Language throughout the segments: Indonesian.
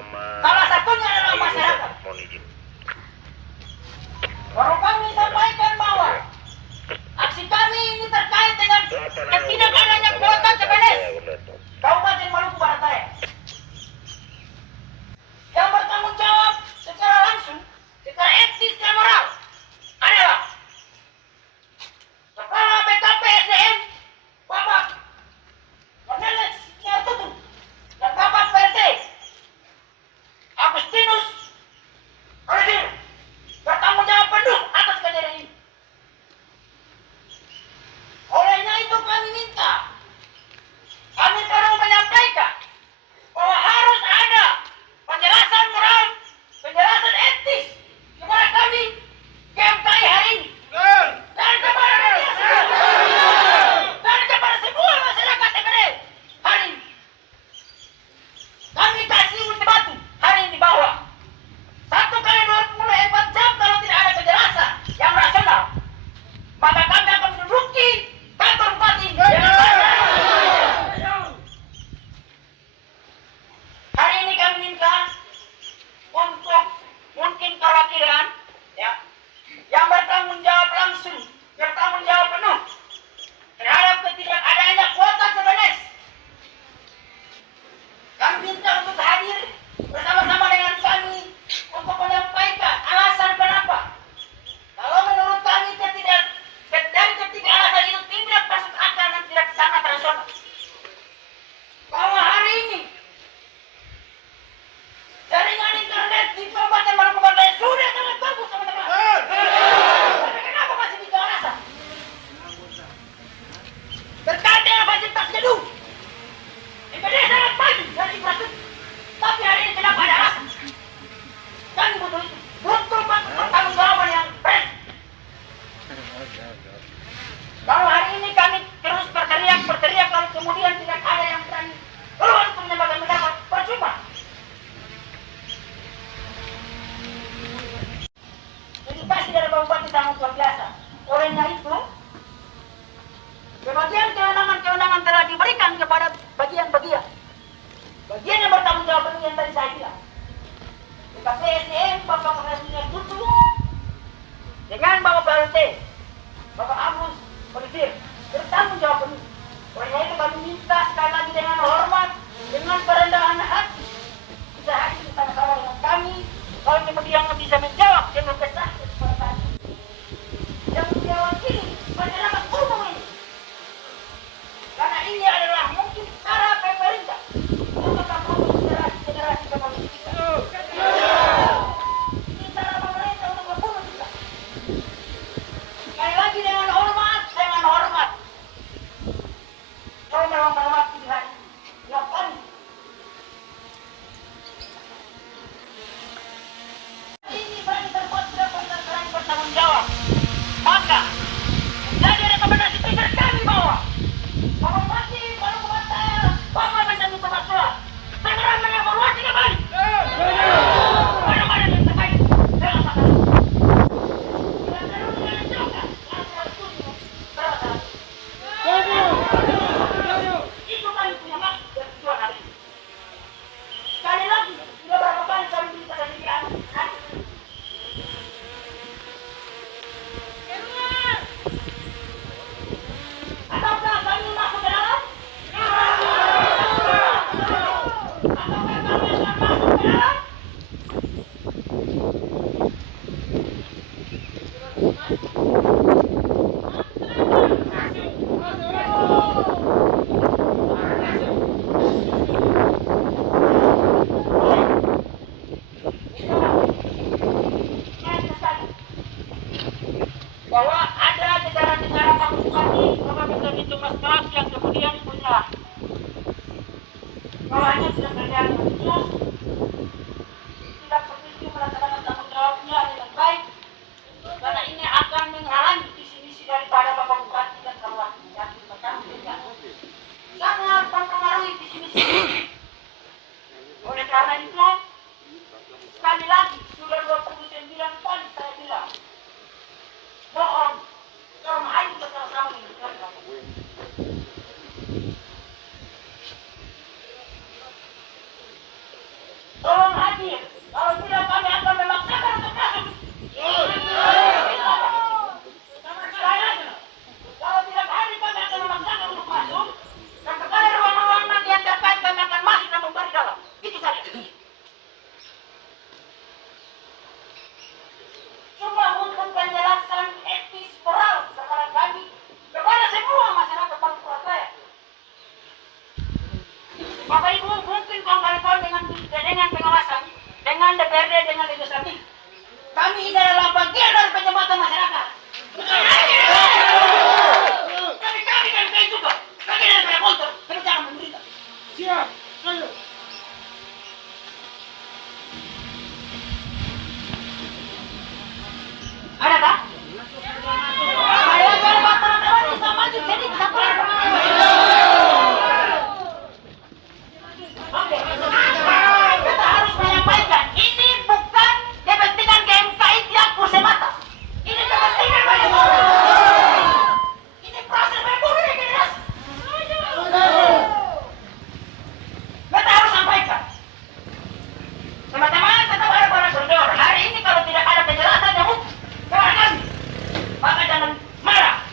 Salah satunya adalah masyarakat. Baru kami sampaikan bahwa aksi kami ini terkait dengan ketidakadanya kuota CPNS Kabupaten Maluku Barat Daya. Yang bertanggung jawab secara langsung, secara etis dan moral adalah Kepala BKP SDM Bapak Cornelis Siartutu dan Bapak PRT lagi. Kalau tidak kami akan memaksakan untuk masuk. Kalau tidak hari kami akan memaksakan untuk masuk. Dan kepada ruang-ruang nanti yang terkait kami akan masuk dan memberi dalam. Itu saja. Cuma untuk penjelasan etis moral kepada kami, kepada semua masyarakat Maluku Raya. Bapak Ibu, mungkin kawan-kawan dengan pengawasan, dengan DPRD, dengan legislatif, kami ini adalah bagian dari penyembatan masyarakat. Kami juga. Kami adalah kontor, kerjaan pemerintah. Siap. Ayo. Ada tak? Saya kalau teman-teman bisa maju jadi bisa keluar. Oke. Kita harus menyampaikan ini bukan kepentingan GMKI Tiaku semata. Ini kepentingan banyak orang. Ini proses republik generasi. Kita harus sampaikan. Teman-teman tetap ada pada koridor. Hari ini kalau tidak ada penjelasan yang kepada kami, maka jangan marah.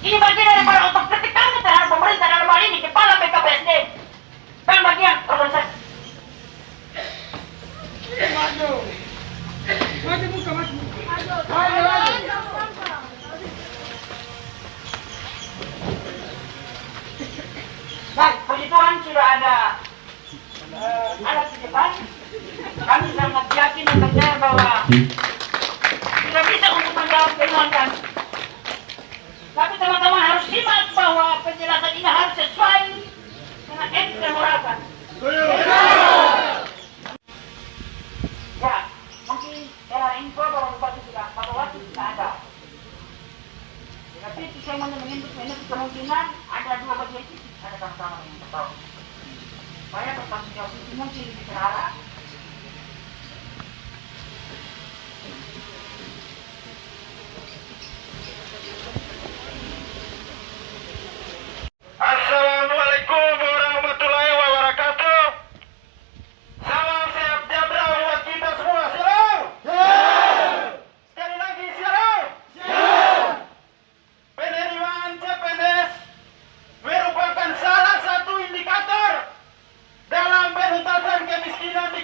Ini bagian daripada otak kritik kami terhadap pemerintah dalam hal ini kepala BKPSD dan bagian organisasi. Maju. Maju muka, maju. Baik, puji Tuhan sudah ada alat di depan. Kami sangat yakin dan percaya bahwa tidak bisa untuk menjawab keinginan kami. Tapi teman-teman harus simak bahwa penjelasan ini harus sesuai dengan etis dan moral kami. Ya, mungkin info bahwa waktu tidak ada. Tapi saya menyebut kemungkinan ada dua bagian itu ada sama-sama yang tahu. Saya bertanggung jawab itu mungkin lebih terarah. Assalamualaikum warahmatullahi wabarakatuh. Salam sehat sejahtera buat kita semua. Salam. Sekali lagi salam. Penerimaan CPNS merupakan salah satu indikator dalam penuntasan kemiskinan di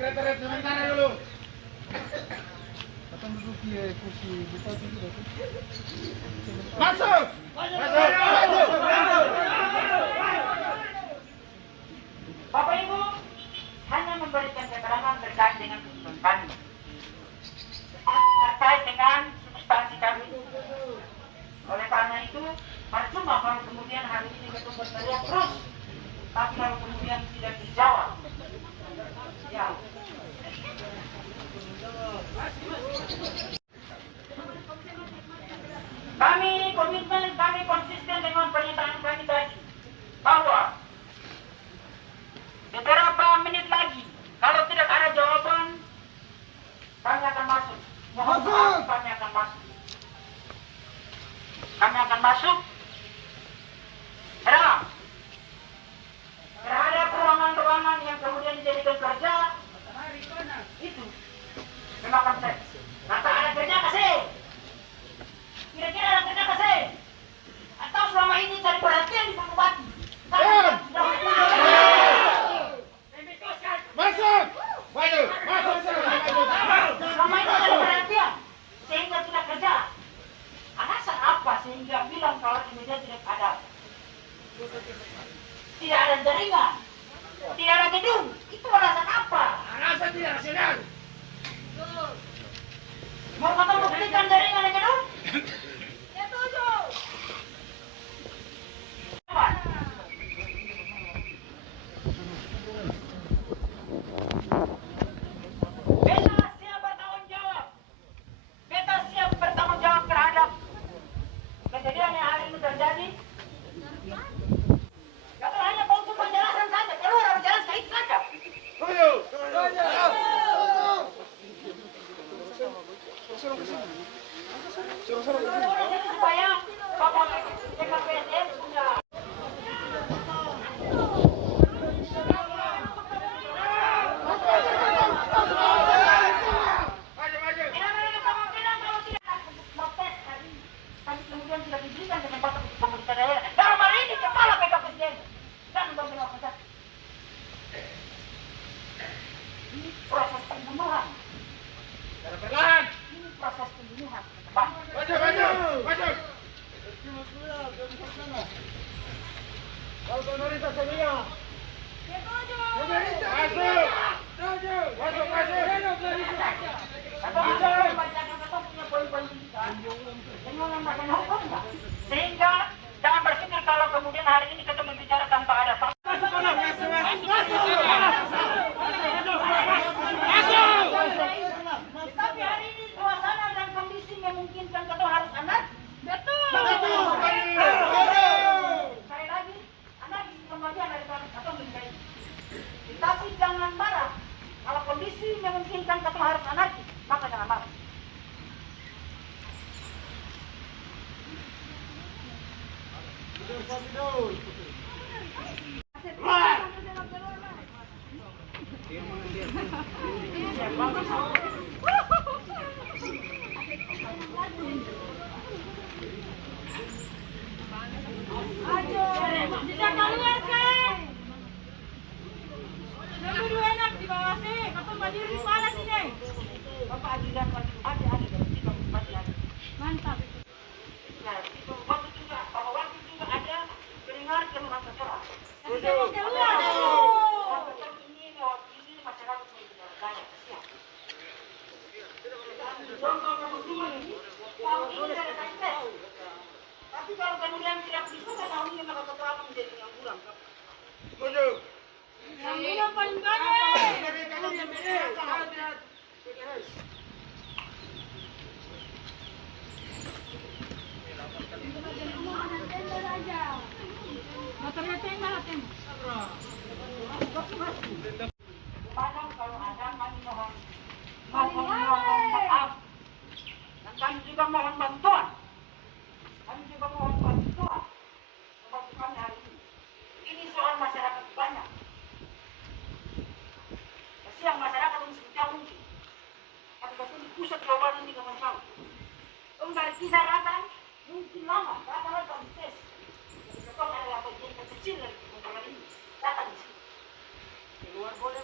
sekretariat sementara dulu. Akan duduk di kursi bupati itu. Masuk. Masuk. Bapak Ibu hanya memberikan keterangan terkait dengan kebutuhan kami, terkait dengan substansi kami. Oleh karena itu, percuma kalau kemudian hari ini kita berteriak terus, tapi kalau kemudian tidak dijawab. Ya. Kami komitmen, kami konsisten dengan pernyataan kami tadi bahwa beberapa menit lagi, kalau tidak ada jawaban, kami akan masuk. Mohon maaf, kami akan masuk. Kami akan masuk. Terhadap ruangan-ruangan yang kemudian dijadikan kerja, itu memang konsep. Kata ada kerja kasih. Kira-kira ada kerja kasih. Atau selama ini cari perhatian di bupati. Masuk. Maju. Masuk. Selama ini cari perhatian sehingga tidak kerja. Alasan apa sehingga bilang kalau di media tidak ada? Tidak ada jaringan, tidak ada gedung. Itu alasan apa? Alasan tidak rasional. Mau kamu buktikan jaringan dan gedung? Setuju. Beta siap bertanggung jawab. Beta siap bertanggung jawab terhadap kejadian yang hari ini terjadi. Jangan hanya untuk penjelasan saja, keluar harus jelas kayak itu saja. Setuju. Supaya Bapak PKPSN punya. Tidak ada kemungkinan kalau tidak protes hari ini. Tapi kemudian tidak diberikan kesempatan untuk pemerintah daerah. Dalam hal ini kepala PKPSN dan beberapa pusat. Ini proses pembunuhan. Perlahan. Ini proses pembunuhan. Maju. Kalau otoritas semuanya. Masuk. Sehingga jangan berpikir kalau kemudian hari ini kita berbicara tanpa ada fakta. Tapi hari ini suasana dan kondisi memungkinkan kita harus anak. Betul. Sekali lagi, anak kembalian dari atau menjadi. Tapi jangan marah. Kalau kondisi memungkinkan kita harus anarkis, maka jangan marah. Bisa keluar kan? Yang dulu enak di bawah sih, kapal berdiri panas ini. Bapak Adilan ada berarti kamu pasti ada. Mantap. Nah, itu waktu juga, bahwa waktu juga ada dengar keluhan seseorang. Keluar. Ini mewakili masyarakat yang banyak. Siap. Contoh kebetulan ini, tahun ini ada tes. Tapi kalau kemudian tidak bisa, tahun ini maka keterangan menjadi yang kurang. Setuju. Yang bilang paling banyak. Motornya tembak natin. Padang kalau ada kami mohon maaf. Dan kami juga mohon bantuan. Membantu kami hari ini. Ini soal masyarakat banyak. Kasihan masyarakat yang sebutnya mungkin. Tapi betul di pusat jawaban ini kawan tahu. Dari kisah datang mungkin lama. Datang tes. Betul adalah bagian terkecil dari pembangunan ini. Datang di sini. Keluar boleh.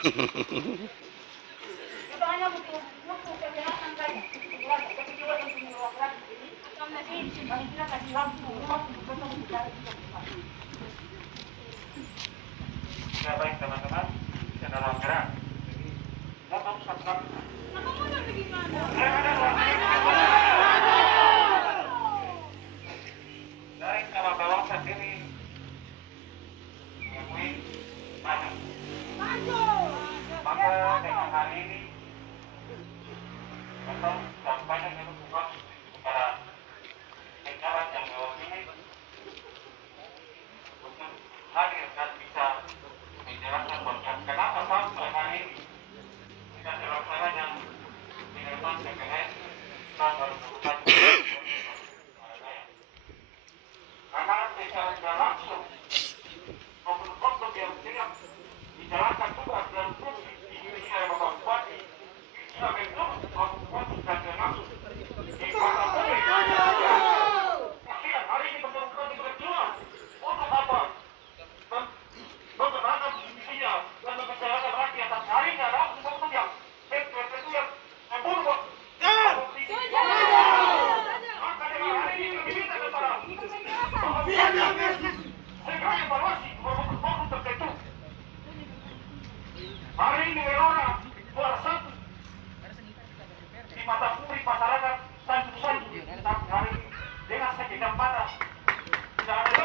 Kita hanya butuh kesehatan saja. Tapi juga yang punya wakil ini, kami tidak kasih lampu rumah untuk ketemu bicara kita. Ya baik teman-teman, kita dalam gerak. Motor satu. Kamu mau pergi mana? Dari kawan-kawan sendiri mengakui banyak. Maka dengan hari ini atau kampanye yang dibuat kepada pejabat yang mewakili untuk hadir dan bisa menjelaskan kenapa sampai hari ini tidak terlaksana penyelesaian PPS tahun 2021. Karena secara langsung oknum-oknum yang tidak dijalankan tugas dan fungsi di Indonesia yang Bapak Bupati bisa bentuk oknum-oknum dan langsung di kota Bumi. Kasihan hari ini betul-betul berjuang untuk apa? Mempertahankan fungsinya dan membicarakan rakyat atas harinya langsung oknum yang itu yang membunuh. Maka dengan hari ini kami minta kepada segera evaluasi oknum tertentu. Hari ini Verona juara satu di mata publik masyarakat sanjung-sanjung, tapi hari ini dengan segenap mata tidak ada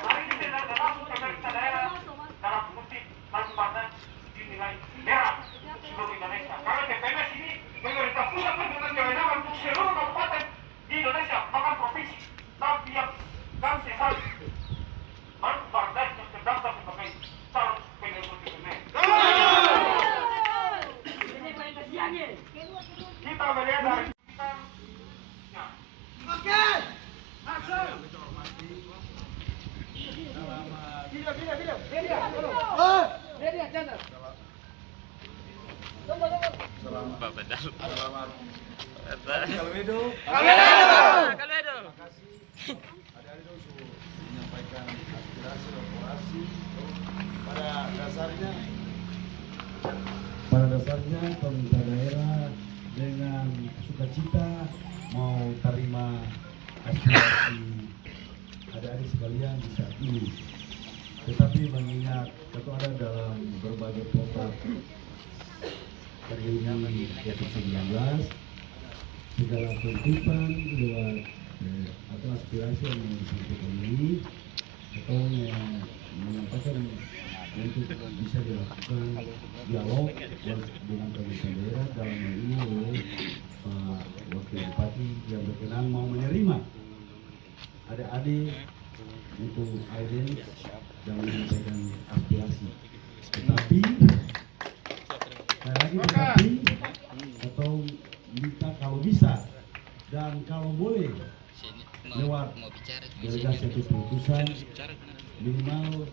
hari ini dengan langsung pemerintah daerah dalam bukti Kalimantan dinilai merah seluruh Indonesia. Karena TPS ini pemerintah pusat memberikan kewenangan untuk seluruh kabupaten di Indonesia, bahkan provinsi, tapi yang kan sehat baru partai yang terdaftar sebagai calon penyusun di Indonesia. Kita melihat dari menyampaikan aspirasi orasi pada dasarnya pemerintah daerah dengan sukacita mau terima aspirasi adik-adik sekalian di saat ini. Tetapi mengingat atau ada dalam berbagai protap terjadi COVID-19, segala tuntutan lewat atau aspirasi yang disampaikan ini atau yang menyampaikan untuk bisa dilakukan dialog dengan pemerintah daerah dalam hal ini oleh Pak Wakil Bupati yang berkenan mau menerima adik-adik untuk aiden dan menyampaikan aspirasi. Tetapi atau minta kalau bisa dan kalau boleh lewat delegasi atau keputusan minimal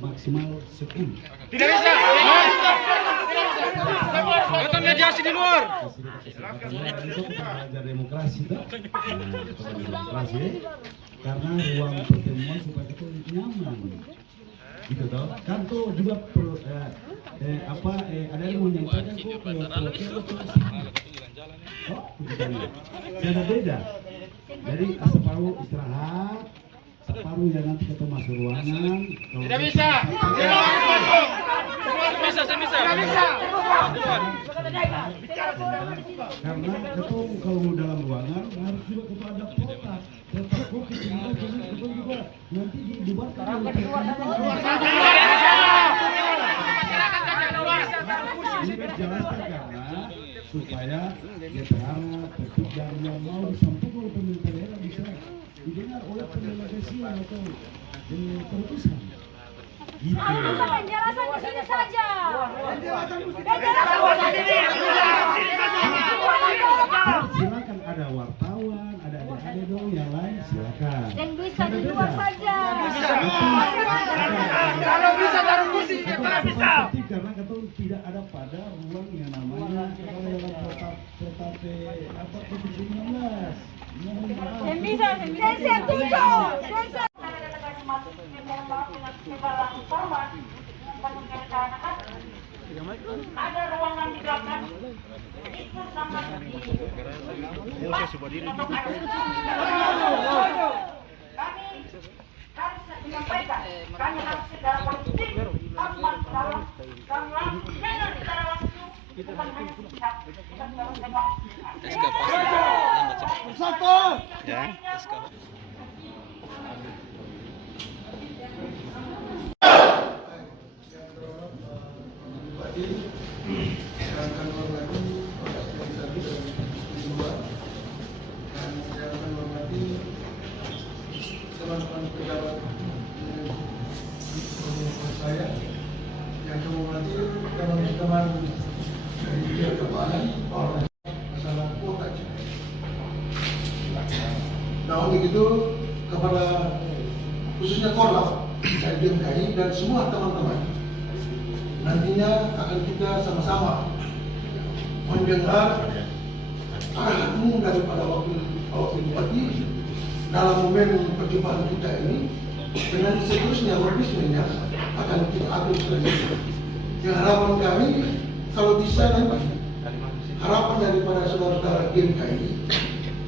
maksimal 10. Tidak bisa. Nonton mediasi di luar. Itu belajar demokrasi toh. Demokrasi karena ruang pertemuan supaya kita nyaman. Gitu toh. Kan tuh juga ada yang mau menyampaikan beda. Jadi separuh istirahat, separuh ya nanti kita masuk ruangan. Tidak bisa. Karena ketua kalau dalam ruangan harus juga ketua ada kotak. Kotak kopi ketua juga nanti dibubarkan. Ini jelaskan karena supaya berharap pekerjaan yang mau disampaikan oleh pemerintah daerah bisa didengar oleh pendelegasi atau keputusan. Gitu. Penjelasan di sini saja. Silakan ada wartawan, ada dong yang lain silakan. Yang bisa di luar saja. Kalau bisa taruh kursi, kalau bisa. Karena kita tidak ada pada ruang yang namanya kalau dalam protap apa COVID-19. Yang bisa, saya setuju. masuk dengan segala format untuk harus kami harus menyampaikan, kami harus secara politik harus masuk dalam memang secara langsung bukan hanya sepihak, bukan dalam memang teman-teman pejabat saya yang kehormati teman-teman dari pihak keamanan masalah kuota. Nah untuk itu kepada khususnya Korlap dari DMKI dan semua teman-teman, nantinya akan kita sama-sama mendengar arahanmu daripada wakil bupati dalam momen perjumpaan kita ini, dan seterusnya logisnya akan kita atur selanjutnya. Yang harapan kami, kalau bisa nanti harapan daripada saudara-saudara DMKI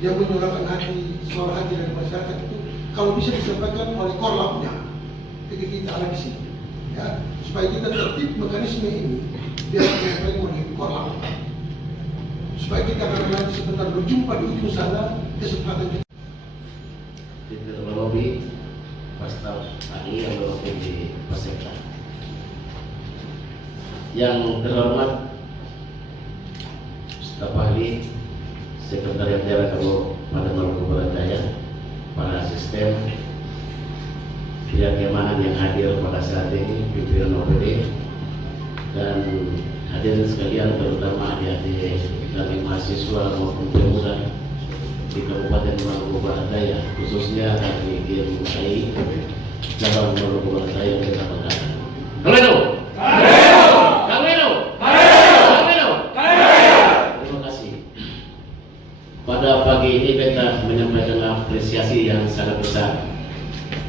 yang menyuarakan suara hati dari masyarakat itu, kalau bisa disampaikan oleh Korlapnya ketika kita ada di sini, ya, supaya kita tertib mekanisme ini biar disampaikan oleh Korlap, supaya kita akan nanti sebentar berjumpa di ujung sana kesempatan kita. Di melobi staf ahli yang berada di Pasekta. Yang terhormat staf ahli Sekretariat Daerah Kabupaten Maluku Barat Daya, para asisten, pihak keamanan yang hadir pada saat ini, pimpinan OPD, dan hadirin sekalian, terutama adik-adik dari mahasiswa maupun pemuda di Kabupaten Maluku Barat Daya, khususnya dari DMKI cabang Maluku Barat Daya yang kita banggakan. Terima kasih. Pada pagi ini kita menyampaikan apresiasi yang sangat besar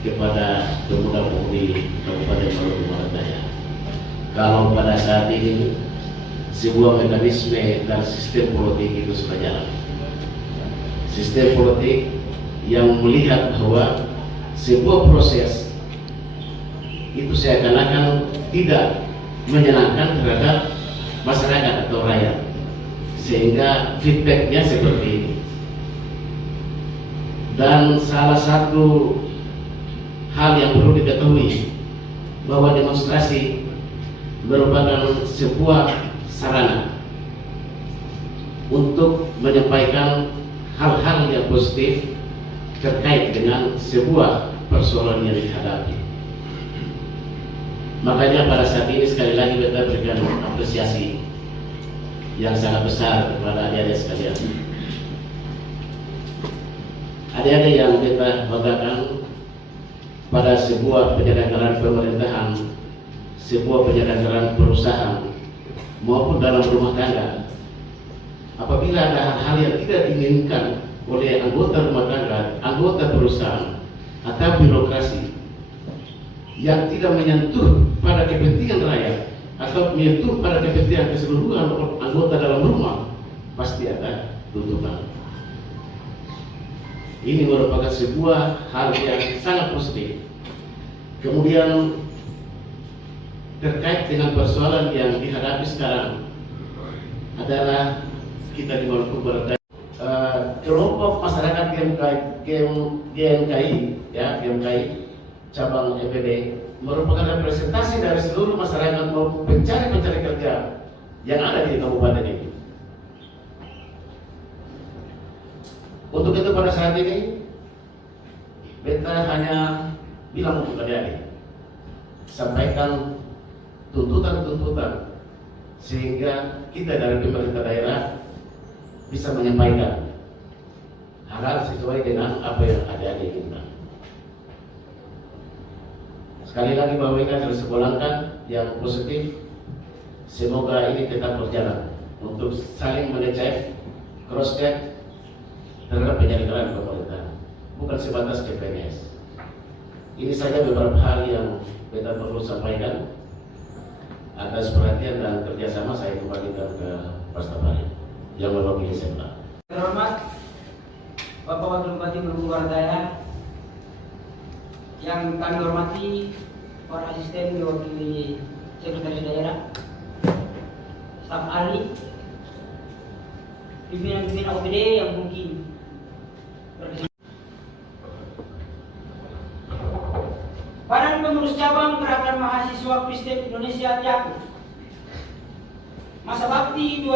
kepada pemuda-pemudi Kabupaten Maluku Barat Daya. Kalau pada saat ini sebuah mekanisme dan sistem politik itu sudah jalan. Sistem politik yang melihat bahwa sebuah proses itu seakan-akan tidak menyenangkan terhadap masyarakat atau rakyat, sehingga feedbacknya seperti ini. Dan salah satu hal yang perlu diketahui bahwa demonstrasi merupakan sebuah sarana untuk menyampaikan hal-hal yang positif terkait dengan sebuah persoalan yang dihadapi. Makanya pada saat ini sekali lagi kita berikan apresiasi yang sangat besar kepada adik-adik sekalian. Adik-adik yang kita banggakan pada sebuah penyelenggaraan pemerintahan, sebuah penyelenggaraan perusahaan maupun dalam rumah tangga. Apabila ada hal-hal yang tidak diinginkan oleh anggota rumah tangga, anggota perusahaan atau birokrasi yang tidak menyentuh pada kepentingan rakyat atau menyentuh pada kepentingan keseluruhan anggota dalam rumah, pasti ada tuntutan. Ini merupakan sebuah hal yang sangat positif. Kemudian terkait dengan persoalan yang dihadapi sekarang adalah kita di Maluku Barat Daya, kelompok masyarakat GMKI cabang EPD merupakan representasi dari seluruh masyarakat maupun pencari kerja yang ada di kabupaten ini. Untuk itu pada saat ini beta hanya bilang untuk adik-adik, sampaikan tuntutan-tuntutan sehingga kita dari pemerintah daerah bisa menyampaikan hal-hal sesuai dengan apa yang adik-adik inginkan. Sekali lagi bahwa ini adalah sebuah langkah yang positif. Semoga ini tetap berjalan untuk saling mengecek, cross check terhadap penyelenggaraan pemerintahan, bukan sebatas KPNS. Ini saja beberapa hal yang kita perlu sampaikan. Atas perhatian dan kerjasama saya kembalikan ke Pak Staf Ahli yang mewakili Sekda. Terhormat Bapak Wakil Bupati Maluku Barat Daya, yang kami hormati para asisten mewakili sekretaris daerah, staf ahli, pimpinan-pimpinan OPD yang mungkin berkesempatan. Badan Pengurus Cabang Gerakan Mahasiswa Kristen Indonesia Tiaku, masa bakti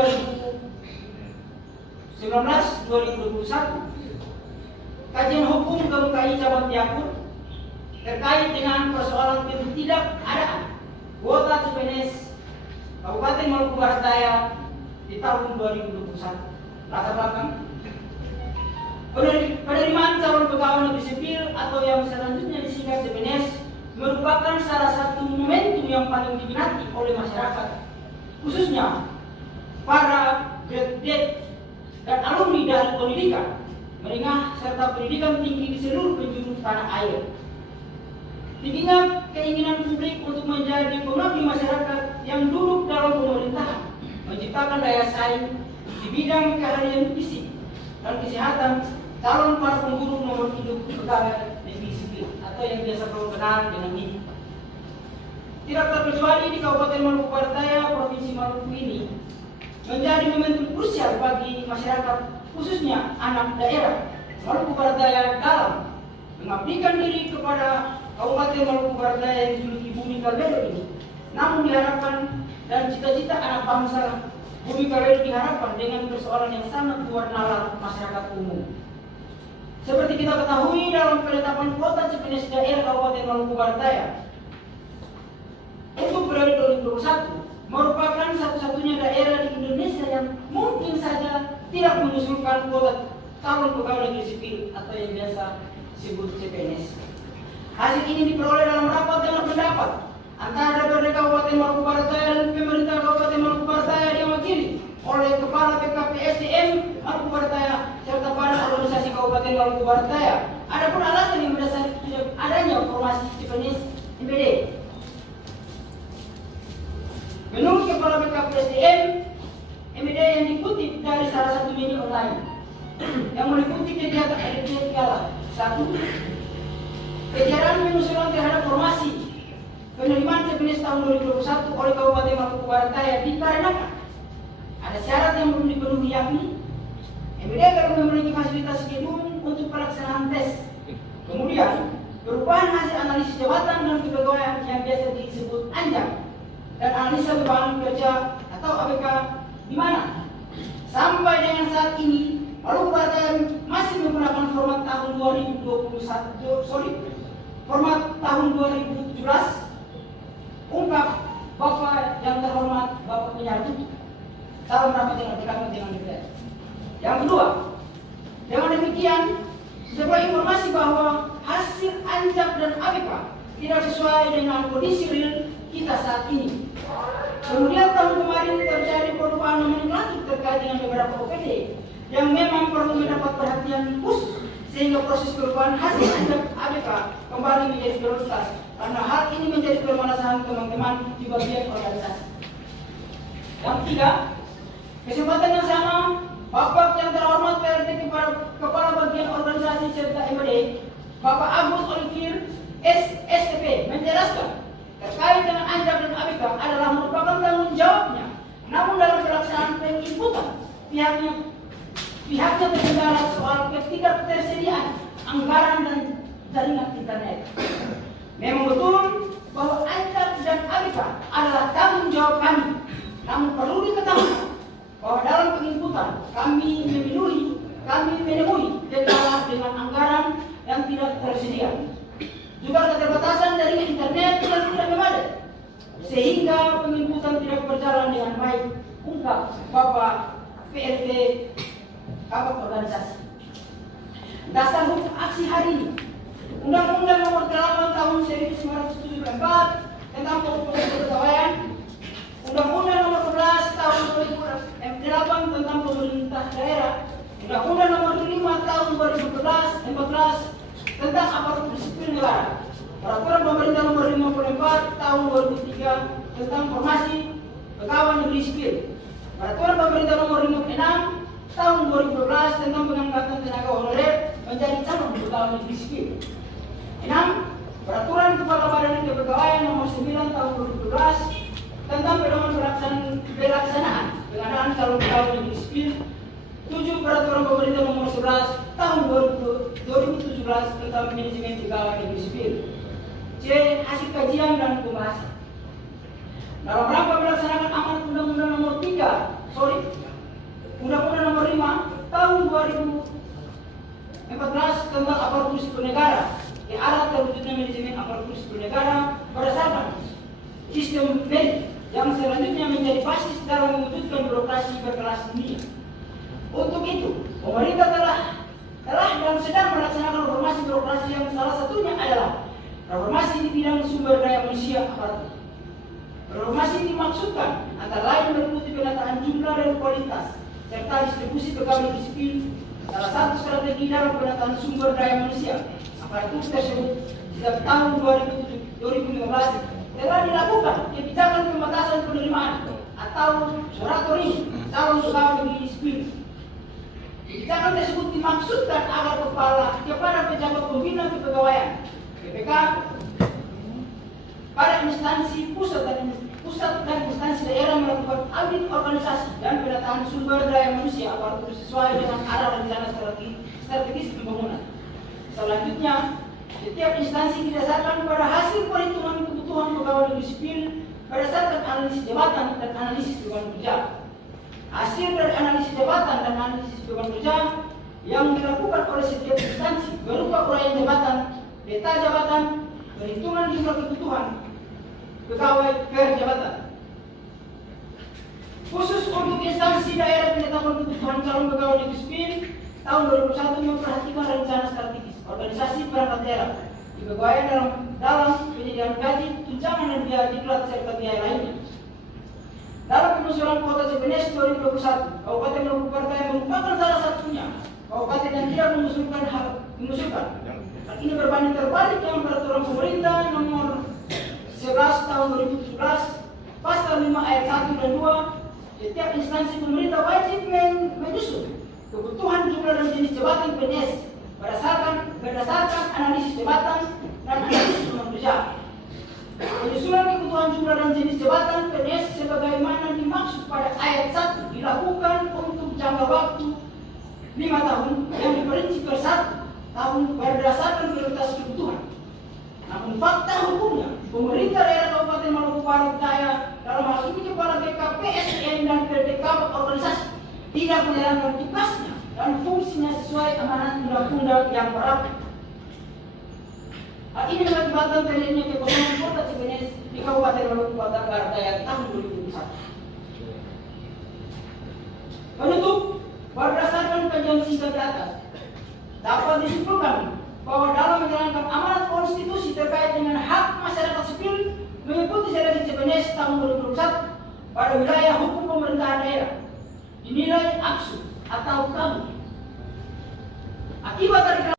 2019-2021, kajian hukum KMKI Cabang Tiaku terkait dengan persoalan ketidakadaan kuota CPNS Kabupaten Maluku Barat Daya di tahun 2021. Latar belakang penerimaan calon pegawai negeri sipil atau yang selanjutnya disingkat CPNS merupakan salah satu momentum yang paling diminati oleh masyarakat, khususnya para graduate dan alumni dari pendidikan menengah serta pendidikan tinggi di seluruh penjuru tanah air. Tingginya keinginan publik untuk menjadi pengabdi masyarakat yang duduk dalam pemerintahan, menciptakan daya saing di bidang keahlian fisik dan kesehatan calon para pemburu nomor induk pegawai negeri sipil atau yang biasa kau kenal dengan ini. Tidak terkecuali di Kabupaten Maluku Barat Daya, Provinsi Maluku ini menjadi momentum krusial bagi masyarakat, khususnya anak daerah Maluku Barat Daya dalam mengabdikan diri kepada Kabupaten Maluku Barat Daya yang dijuluki Bumi Kalbedo ini. Namun diharapkan dan cita-cita anak bangsa Bumi Kalbedo diharapkan dengan persoalan yang sangat luar nalar masyarakat umum. Seperti kita ketahui, dalam penetapan kuota CPNS daerah Kabupaten Maluku Barat Daya untuk periode 2021 merupakan satu-satunya daerah di Indonesia yang mungkin saja tidak mengusulkan kuota calon pegawai negeri sipil atau yang biasa disebut CPNS. Hasil ini diperoleh dalam rapat dengan pendapat antara DPRD Kabupaten Maluku Barat Daya dan pemerintah Kabupaten Maluku Barat Daya diwakili oleh Kepala BKPSDM Maluku Barat Daya serta Badan Organisasi Kabupaten Maluku Barat Daya. Adapun alasan yang mendasari adanya formasi CPNS MPD. Menurut Kepala BKPSDM, MPD yang dikutip dari salah satu media online yang meliputi kegiatan editorial. 1. Kejaran pengusulan terhadap formasi penerimaan CPNS tahun 2021 oleh Kabupaten Maluku Barat Daya dikarenakan ada syarat yang belum dipenuhi, yakni MPD baru memiliki fasilitas gedung untuk pelaksanaan tes. Kemudian perubahan hasil analisis jabatan dan kepegawaian yang biasa disebut anjak dan analisa beban kerja atau ABK, di mana sampai dengan saat ini Maluku Barat Daya masih menggunakan format tahun 2017. Ungkap Bapak yang terhormat Bapak Penyatu dalam rapat dengan DPR. Yang kedua, dengan demikian sebuah informasi bahwa hasil anjak dan ABK tidak sesuai dengan kondisi real kita saat ini. Kemudian tahun kemarin terjadi perubahan nomenklatur terkait dengan beberapa OPD yang memang perlu mendapat perhatian khusus, sehingga proses perubahan hasil anjak ABK kembali menjadi prioritas karena hal ini menjadi permasalahan teman-teman di bagian organisasi. Yang ketiga, kesempatan yang sama, Bapak yang terhormat PRT Kepala Bagian Organisasi serta MPD, Bapak Agus Olivier STP menjelaskan terkait dengan anjak dan ABK adalah merupakan tanggung jawabnya. Namun dalam pelaksanaan penginputan pihaknya terkendala soal ketidaktersediaan anggaran dan jaringan internet. Memang betul bahwa anjak dan ABK adalah tanggung jawab kami. Namun perlu diketahui bahwa dalam penginputan kami menemui kendala dengan anggaran yang tidak tersedia. Juga keterbatasan jaringan internet yang tidak memadai, sehingga penginputan tidak berjalan dengan baik, ungkap Bapak PRT Kabak Organisasi. Dasar hukum aksi hari ini, Undang-Undang Nomor 8 Tahun 1974 tentang kepegawaian, Undang-Undang Nomor 11 Tahun 2008 tentang pemerintah daerah, Undang-Undang Nomor 5 Tahun 2014 tentang aparatur sipil negara, Peraturan Pemerintah Nomor 54 Tahun 2003 tentang formasi pegawai negeri sipil, Peraturan Pemerintah Nomor 56 tahun 2012 tentang pengangkatan tenaga honorer menjadi calon pegawai negeri sipil. 6. Peraturan Kepala Badan Kepegawaian Nomor 9 Tahun 2012 tentang pedoman pelaksanaan pengadaan calon pegawai negeri sipil. 7. Peraturan Pemerintah Nomor 11 Tahun 2017 tentang manajemen pegawai negeri sipil. C. Hasil kajian dan pembahasan. Dalam rangka melaksanakan amanat Undang-Undang Nomor 5 Tahun 2014 tentang aparatur sipil negara, ke arah terwujudnya manajemen aparatur sipil negara berdasarkan sistem merit yang selanjutnya menjadi basis dalam mewujudkan birokrasi berkelas dunia. Untuk itu, pemerintah telah dan sedang melaksanakan reformasi birokrasi yang salah satunya adalah reformasi di bidang sumber daya manusia aparatur. Reformasi dimaksudkan antara lain meliputi penataan jumlah dan kualitas serta distribusi pegawai negeri sipil. Salah satu strategi dalam penataan sumber daya manusia aparatur tersebut sejak tahun 2015 telah dilakukan kebijakan pembatasan penerimaan atau moratorium calon pegawai negeri sipil. Kebijakan tersebut dimaksudkan agar kepada pejabat pembina kepegawaian (PPK) pada instansi pusat dan instansi daerah melakukan audit organisasi dan penataan sumber daya manusia aparatur sesuai dengan arah rencana strategis pembangunan. Selanjutnya, setiap instansi didasarkan pada hasil perhitungan kebutuhan pegawai negeri sipil berdasarkan analisis jabatan dan analisis beban kerja. Hasil dari analisis jabatan dan analisis beban kerja yang dilakukan oleh setiap instansi berupa uraian jabatan, peta jabatan, perhitungan jumlah kebutuhan pegawai per jabatan. Khusus untuk instansi daerah penetapan kebutuhan calon pegawai negeri sipil, tahun 2001 memperhatikan rencana strategis organisasi perangkat daerah kepegawaian dalam penyediaan gaji, tunjangan dan biaya diklat serta biaya lainnya. Dalam penyusunan kota CPNS 2021, Kabupaten Maluku Utara merupakan salah satunya kabupaten yang tidak mengusulkan. Hal ini berbanding terbalik dengan peraturan pemerintah nomor 11 tahun 2017 pasal 5 ayat 1 dan 2. Setiap instansi pemerintah wajib menyusun kebutuhan jumlah dan jenis jabatan PNS berdasarkan analisis jabatan dan analisis beban kerja. Penyusunan kebutuhan jumlah dan jenis jabatan PNS sebagaimana dimaksud pada ayat 1 dilakukan untuk jangka waktu 5 tahun yang diperinci per 1 tahun berdasarkan prioritas kebutuhan. Namun fakta hukumnya, pemerintah daerah Kabupaten Maluku Barat Daya dalam hal ini kepala BKPSDM dan PDKP organisasi tidak menjalankan tugasnya dan fungsinya sesuai amanat undang-undang yang berlaku. Hal ini mengakibatkan terjadinya kekosongan kota CPNS di Kabupaten Maluku Barat Daya tahun 2021. Penutup, berdasarkan kajian singkat di atas, dapat disimpulkan bahwa dalam menjalankan amanat konstitusi terkait dengan hak masyarakat sipil mengikuti seleksi CPNS tahun 2021 pada wilayah hukum pemerintahan daerah dinilai absurd atau kabur. Akibat dari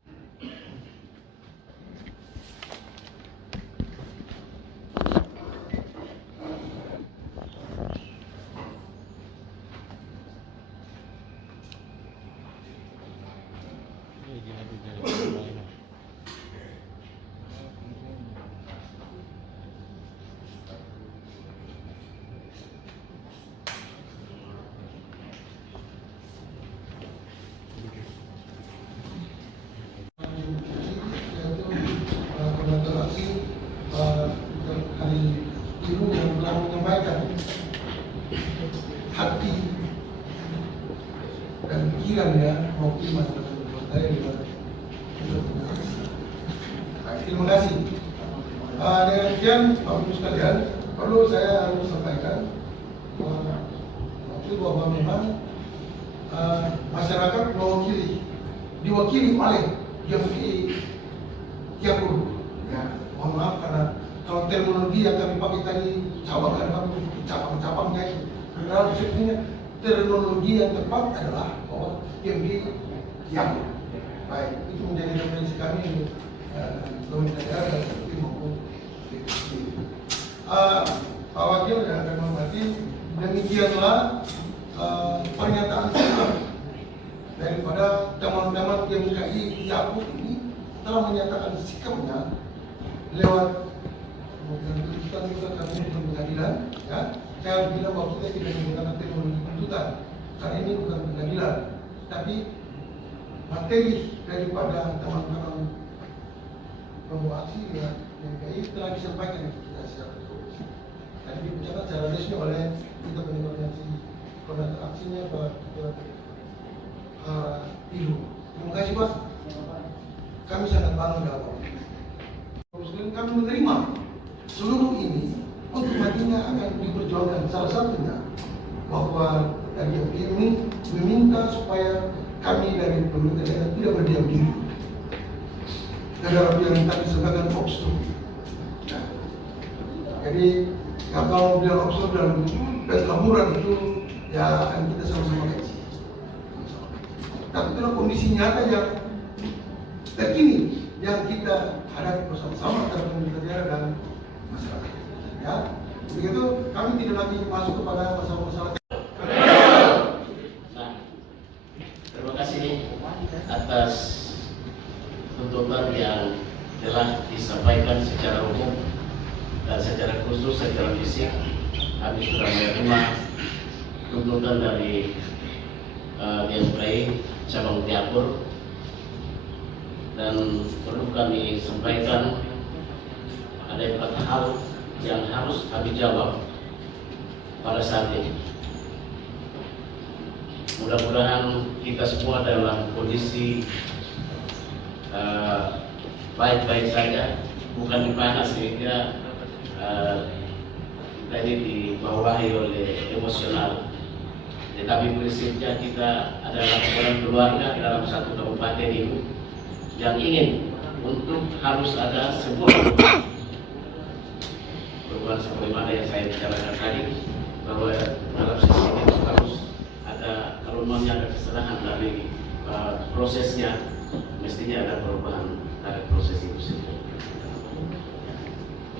hati dan pikirannya mewakili masyarakat saya juga. Terima kasih. Dengan demikian, Bapak Ibu sekalian, perlu saya harus sampaikan bahwa memang masyarakat diwakili oleh Kiapur. Ya, mohon maaf karena kalau terminologi yang kami pakai tadi cabang-cabangnya itu. Karena sebetulnya terminologi yang tepat adalah bahwa yang baik itu menjadi referensi kami pemerintah daerah dan seperti maupun Pak Wakil yang akan menghormati, demikianlah pernyataan sikap DMKI Yapu ini telah menyatakan sikapnya lewat tuntutan kami bukan pengadilan, ya. Saya bilang bahwa kita tidak menggunakan teknologi tuntutan karena ini bukan pengadilan, tapi materi daripada teman-teman pembuat aksi ya DMKI telah disampaikan kita secara tertulis. Tadi dibacakan secara resmi oleh kita koordinasi aksinya Pak Ibu. Terima kasih Pak. Kami sangat bangga Pak. Kami menerima seluruh ini untuk nantinya akan diperjuangkan. Salah satunya bahwa dari ini meminta supaya kami dari pemerintah daerah tidak berdiam diri terhadap yang tadi disebutkan obstruksi. Nah, jadi kalau bilang obstruksi dan pencaburan itu ya akan kita sama-sama kaji. Tapi itu kondisi nyata yang terkini yang kita hadapi bersama-sama antara pemerintah daerah dan masyarakat. Ya, begitu kami tidak lagi masuk kepada masalah-masalah. Nah, terima kasih atas tuntutan yang telah disampaikan secara umum dan secara khusus secara fisik. Kami sudah menerima tuntutan dari DMKI cabang Tiapur, dan perlu kami sampaikan ada 4 hal yang harus kami jawab pada saat ini. Mudah-mudahan kita semua dalam kondisi baik-baik saja, bukan dipanas sehingga kita ini dibawahi oleh emosional. Tetapi prinsipnya kita adalah orang keluarga dalam satu kabupaten ini yang ingin untuk harus ada sebuah perubahan sebagaimana yang saya bicarakan tadi, bahwa dalam sistem itu harus ada, kalau memangnya ada kesalahan dari prosesnya, mestinya ada perubahan dari proses itu sendiri.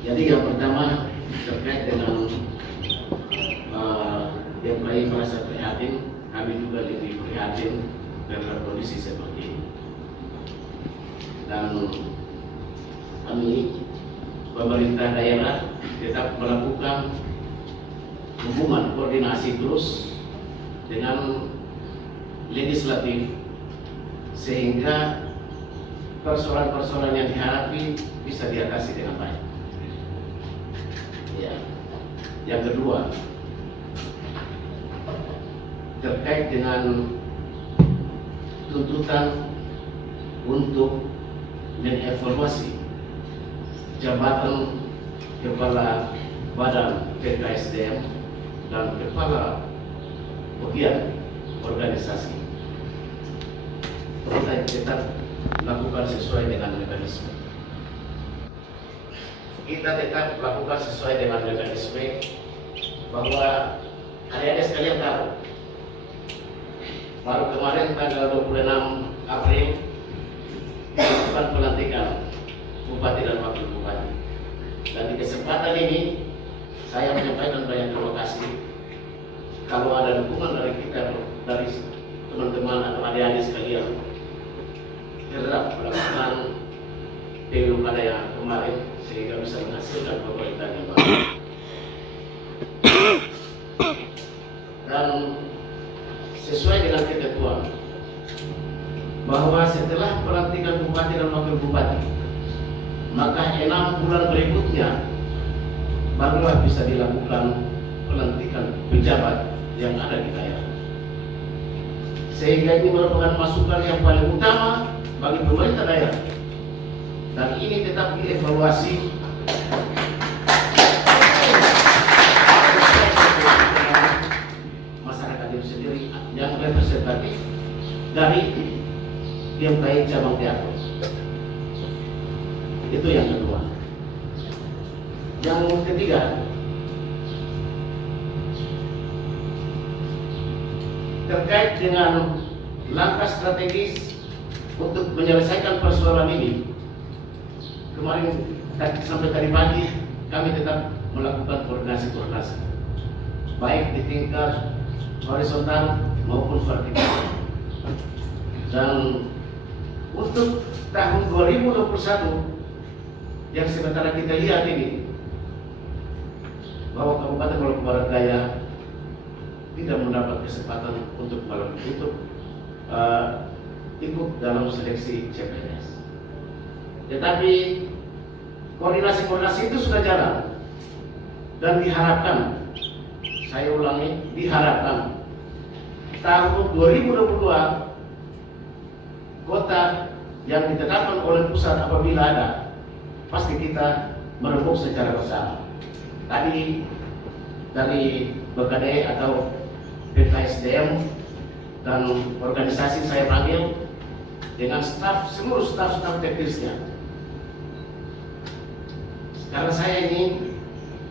Jadi yang pertama terkait dengan DMKI merasa prihatin, kami juga lebih prihatin dengan kondisi seperti ini. Dan kami pemerintah daerah tetap melakukan hubungan koordinasi terus dengan legislatif sehingga persoalan-persoalan yang dihadapi bisa diatasi dengan baik. Ya. Yang kedua, terkait dengan tuntutan untuk mengevaluasi jabatan kepala badan PKSDM dan kepala bagian organisasi, kita tetap lakukan sesuai dengan mekanisme. Kita tetap lakukan sesuai dengan mekanisme bahwa adik-adik sekalian tahu, baru kemarin tanggal 26 April dilakukan pelantikan bupati dan wakil bupati. Dan di kesempatan ini saya menyampaikan banyak terima kasih. Kalau ada dukungan dari kita, dari teman-teman atau adik-adik sekalian terhadap pelaksanaan pilkada yang kemarin, sehingga bisa menghasilkan pemerintahan yang baru. Dan sesuai dengan ketentuan bahwa setelah pelantikan bupati dan wakil bupati, maka 6 bulan berikutnya barulah bisa dilakukan pelantikan pejabat yang ada di daerah. Sehingga ini merupakan masukan yang paling utama bagi pemerintah daerah, dan ini tetap dievaluasi masyarakat itu sendiri yang representatif dari DMKI cabang Tiapur. Itu yang kedua. Yang ketiga, terkait dengan langkah strategis untuk menyelesaikan persoalan ini. Kemarin sampai tadi pagi kami tetap melakukan koordinasi baik di tingkat horizontal maupun vertikal. Dan untuk tahun 2021 yang sementara kita lihat ini, bahwa Kabupaten Maluku Barat Daya tidak mendapat kesempatan untuk ikut dalam seleksi CPNS. Tetapi koordinasi itu sudah jalan dan diharapkan, saya ulangi, diharapkan tahun 2022 kota yang ditetapkan oleh pusat apabila ada, pasti kita merembuk secara bersama. Tadi dari BKD atau BKSDM dan organisasi saya panggil dengan seluruh staf teknisnya. Karena saya ini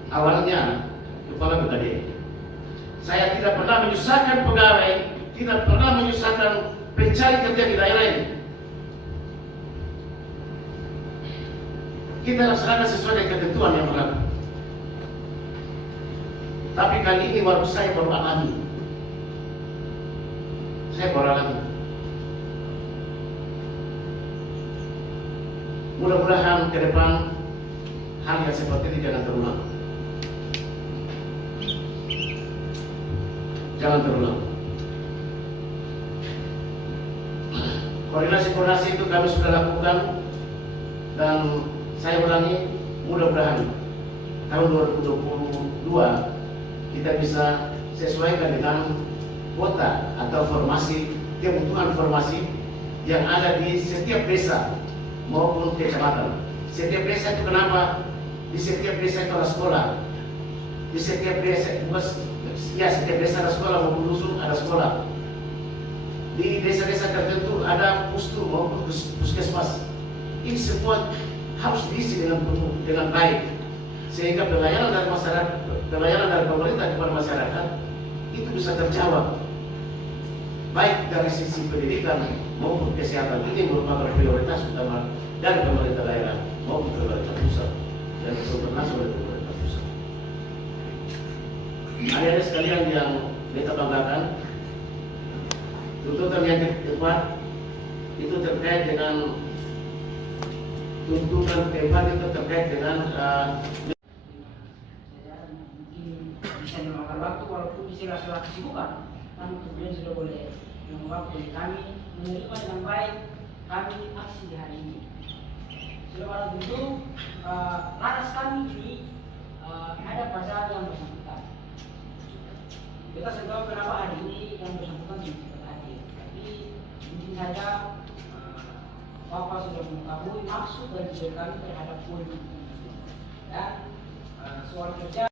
awalnya kepala BKD, saya tidak pernah menyusahkan pegawai, tidak pernah menyusahkan pencari kerja di daerah ini. Kita laksanakan sesuai dengan ketentuan yang berlaku. Tapi kali ini saya baru alami. Mudah-mudahan ke depan hal yang seperti ini jangan terulang. Koordinasi itu kami sudah lakukan, dan saya ulangi, mudah-mudahan tahun 2022 kita bisa sesuaikan dengan kuota atau kebutuhan formasi yang ada di setiap desa maupun kecamatan. Setiap desa itu kenapa? Di setiap desa itu ada sekolah. Di setiap desa, setiap desa ada sekolah maupun dusun ada sekolah. Di desa-desa tertentu ada pustu maupun puskesmas. Ini semua harus diisi dengan baik, sehingga pelayanan dari masyarakat, pelayanan dari pemerintah kepada masyarakat itu bisa terjawab, baik dari sisi pendidikan maupun kesehatan. Ini merupakan prioritas utama dari pemerintah daerah maupun pemerintah pusat dan termasuk dari pemerintah pusat. Adik-adik sekalian yang kita banggakan, tuntutan yang keempat itu terkait dengan mungkin bisa memakan waktu walaupun di sela-sela kesibukan, namun kemudian sudah boleh mewakili kami menerima dengan baik kami aksi di hari ini. Sudah pada tentu laras kami ini ada pada yang bersangkutan. Kita sudah tahu kenapa hari ini yang bersangkutan tidak hadir, tapi mungkin saja Bapak sudah mengetahui maksud dan tujuan kami terhadap poin dan soal kerja.